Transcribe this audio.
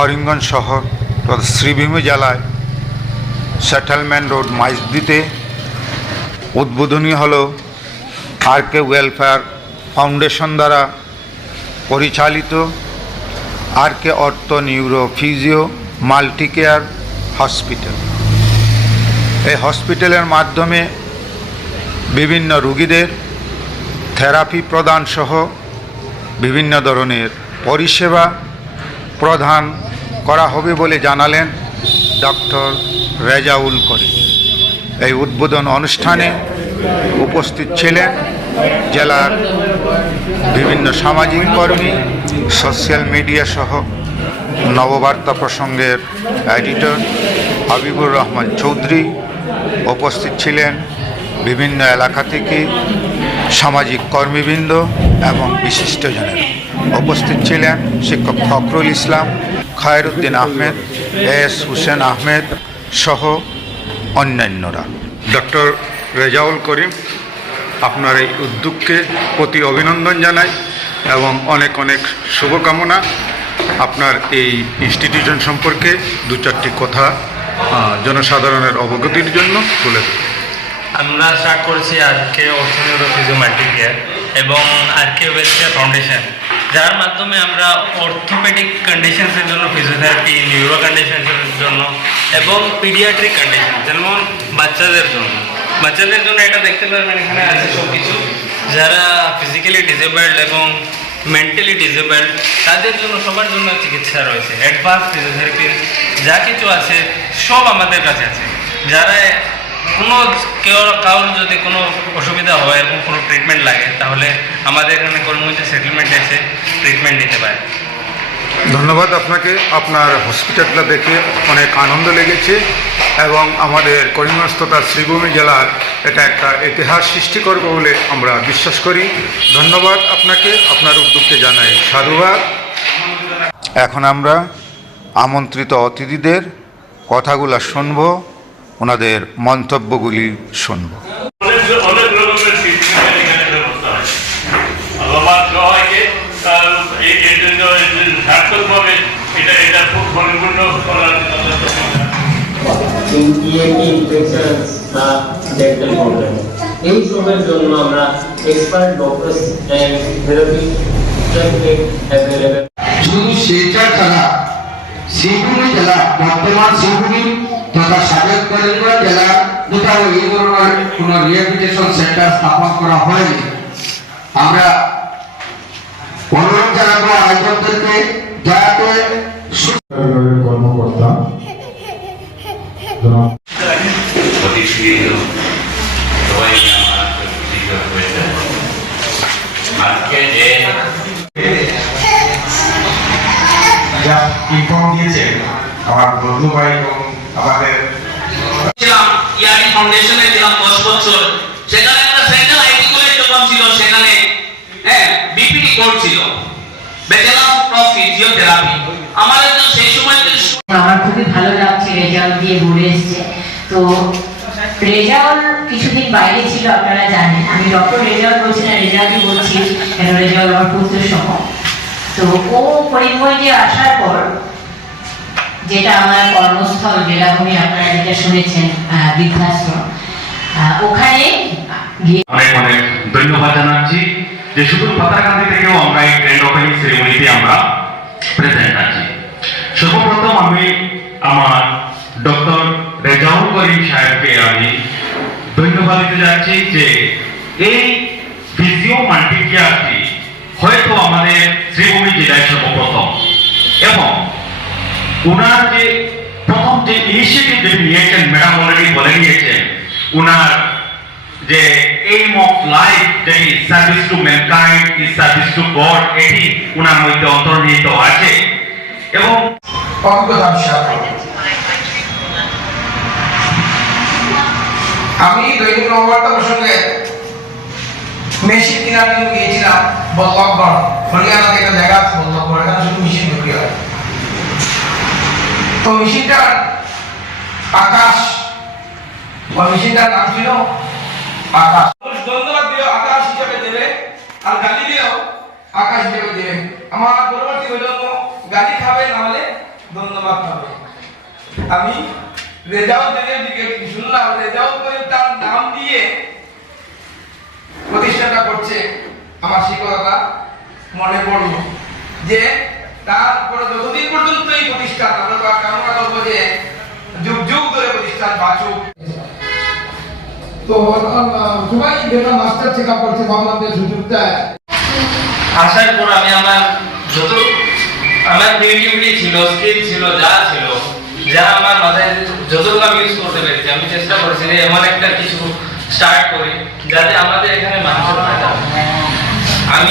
করিমগঞ্জ শহর তথা শ্রীভূমি জেলায় সেটেলমেন্ট রোড মাইজদিতে উদ্বোধনী হলো RK ওয়েলফেয়ার ফাউন্ডেশন দ্বারা পরিচালিত RK অর্থো neuro physio Multicare hospital. এই হসপিটালের মাধ্যমে বিভিন্ন রোগীদের থেরাপি প্রদান সহ বিভিন্ন ধরনের পরিষেবা প্রদান করা হবে বলে জানালেন ডক্টর রেজাউল করিম। এই উদ্বোধন অনুষ্ঠানে উপস্থিত ছিলেন জেলার বিভিন্ন সামাজিক কর্মী, সোশ্যাল মিডিয়া সহ নববার্তা প্রসঙ্গের এডিটর হাবিবুর রহমান চৌধুরী। উপস্থিত ছিলেন বিভিন্ন এলাকা থেকে সামাজিক কর্মীবৃন্দ এবং বিশিষ্টজনেরা। উপস্থিত ছিলেন শিক্ষক ফখরুল ইসলাম, খায়রুদ্দিন আহমেদ, এস হুসেন আহমেদ সহ অন্যান্যরা। ডক্টর রেজাউল করিম, আপনার এই উদ্যোগকে প্রতি অভিনন্দন জানাই এবং অনেক অনেক শুভকামনা। আপনার এই ইনস্টিটিউশন সম্পর্কে দু চারটি কথা জনসাধারণের অবগতির জন্য তুলে দেব। আমরা স্টার্ট করেছি RK অর্থো নিউরো ফিজিও মাল্টিকেয়ার এবং RK ওয়েলফেয়ার ফাউন্ডেশন, যার মাধ্যমে আমরা অর্থোপেডিক কন্ডিশনসের জন্য ফিজিওথেরাপি, নিউরো কন্ডিশনসের জন্য এবং পিডিয়াট্রিক কন্ডিশন যেমন বাচ্চাদের জন্য এটা দেখতে পারবেন এখানে আছে সব কিছু। যারা ফিজিক্যালি ডিসেবলড এবং মেন্টালি ডিসেবলড তাদের জন্য সবার জন্য চিকিৎসা রয়েছে। অ্যাডভান্স ফিজিওথেরাপির যা কিছু আছে সব আমাদের কাছে আছে। যারা কারোর যদি কোনো অসুবিধা হয়, এরকম কোনো ট্রিটমেন্ট লাগে, তাহলে আমাদের এখানে করিমগঞ্জে সেটেলমেন্ট এসে ট্রিটমেন্ট নিতে পারে। ধন্যবাদ আপনাকে। আপনার হসপিটালটা দেখে অনেক আনন্দ লেগেছে এবং আমাদের করিমগঞ্জ তথা শ্রীভূমি জেলার এটা একটা ইতিহাস সৃষ্টি করবে বলে আমরা বিশ্বাস করি। ধন্যবাদ আপনাকে, আপনার উদ্যোগকে জানাই সাধুবাদ। এখন আমরা আমন্ত্রিত অতিথিদের কথাগুলো শুনব, ওনাদের মন্তব্যগুলি শুনব। অনেক রকমের ট্রিটমেন্ট এখানে ব্যবস্থা হয়। এর জন্য সার্থকভাবে এটা খুব পরিপূর্ণ করার এই সবের জন্য আমরা এক্সপার্ট ডক্টর থেরাপি শুধু সেটা ছাড়া শ্রীভূমি জেলা, বর্তমান শ্রীভূমি তথা সাবেক করিমগঞ্জ জেলা কোথাও এই ধরনের কোনো রিহ্যাবিলিটেশন সেন্টার স্থাপন করা হয়নি। আমরা অনুরোধ জানাবো আয়োজকদেরকে যাতে কর্মকর্তা ইনফর্ম দিয়েছে আমার বন্ধু ভাই এবং আমাদের ইয়ারি ফাউন্ডেশনে ছিলাম 10 বছর। সেখানে একটা সেন্ট্রাল আইটি কলেজ যখন ছিল, সেখানে বিপিডি কোর্স ছিল, ব্যাচেলর অফ ফিজিওথেরাপি। আমাদের তো সেই সময় আমার খুবই ভালো লাগছে রেজাল্ট দিয়ে ঘুরে এসেছে। তো রেজাল্ট কিছুদিন বাইরে ছিল, আপনারা জানেন। আমি ডক্টর রেজাল্ট বলছি না, রেজাল্টই বলছি, কেন রেজাল্ট আমার পুত্র সহ। তো ও করিমগঞ্জে আসার পর, যেটা আমার কর্মস্থল বেলাভূমি, আপনারা যেটা শুনেছেন বৃদ্ধাশ্রম, ওখানে অনেক অনেক ধন্যবাদ জানাচ্ছি যে শুধু পাতাকান্দি থেকেও আমরা এই গ্র্যান্ড ওপেনিং সেরেমনিতে আমরা প্রেজেন্ট আছি। সর্বপ্রথম আমি আমার ডক্টর রেজাউল করিম সাহেবকে আমি ধন্যবাদ দিতে যাচ্ছি যে এই ফিজিও মাল্টিকেয়ারটি হয়তো আমাদের শ্রীভূমি জেলায় সর্বপ্রথম, এবং উনার যে প্রথম যে ইনিশিয়েটিভ যে নিয়েছেন, ম্যাডাম অলরেডি বলে নিয়েছেন, উনার যে এইম অফ লাইফ যে service to mankind is service to god, এটি উনার মধ্যে অন্তর্নিহিত আছে। এবং আমি দৈনিক নববার্তা প্রসঙ্গে মেশিন কেনার জন্য গিয়েছিলাম বল্লভগড়, হরিয়ানাতে একটা জায়গা আছে বল্লভগড়, এখানে শুধু মেশিন বিক্রি হয়। তো মেশিনটার আকাশ, ওই মেশিনটার নাম ছিল আকাশ। ধন্যবাদ দিও আকাশ হিসেবে দেবে, আর গালি দিও আকাশ হিসেবে দেবে। আমার পরবর্তী হইল গালি খাবে, না হলে আমি রেজাউল দিকে শুনলাম রেজাউল করিম তার নাম দিয়ে প্রতিষ্ঠানটা করছে, আমার শিক্ষকতা মনে পড়লো যে তারপরে যতদিন পর্যন্ত এই প্রতিষ্ঠান আমরা কামনা করবো যে যুগ যুগ ধরে প্রতিষ্ঠান বাঁচুক। তো সবাই যেটা মাস্টার চেক আপ করছে বাংলাদেশ সুযোগ দেয়। আসার পর আমি আমার ক্রিয়েটিভিটি ছিল, স্কিল ছিল, যা আমার মাথায় যতটুকু আমি ইউজ করতে পেরেছি, আমি চেষ্টা করেছি যে এমন একটা কিছু স্টার্ট করি যাতে আমাদের এখানে মানুষের ফায়দা হয়। আমি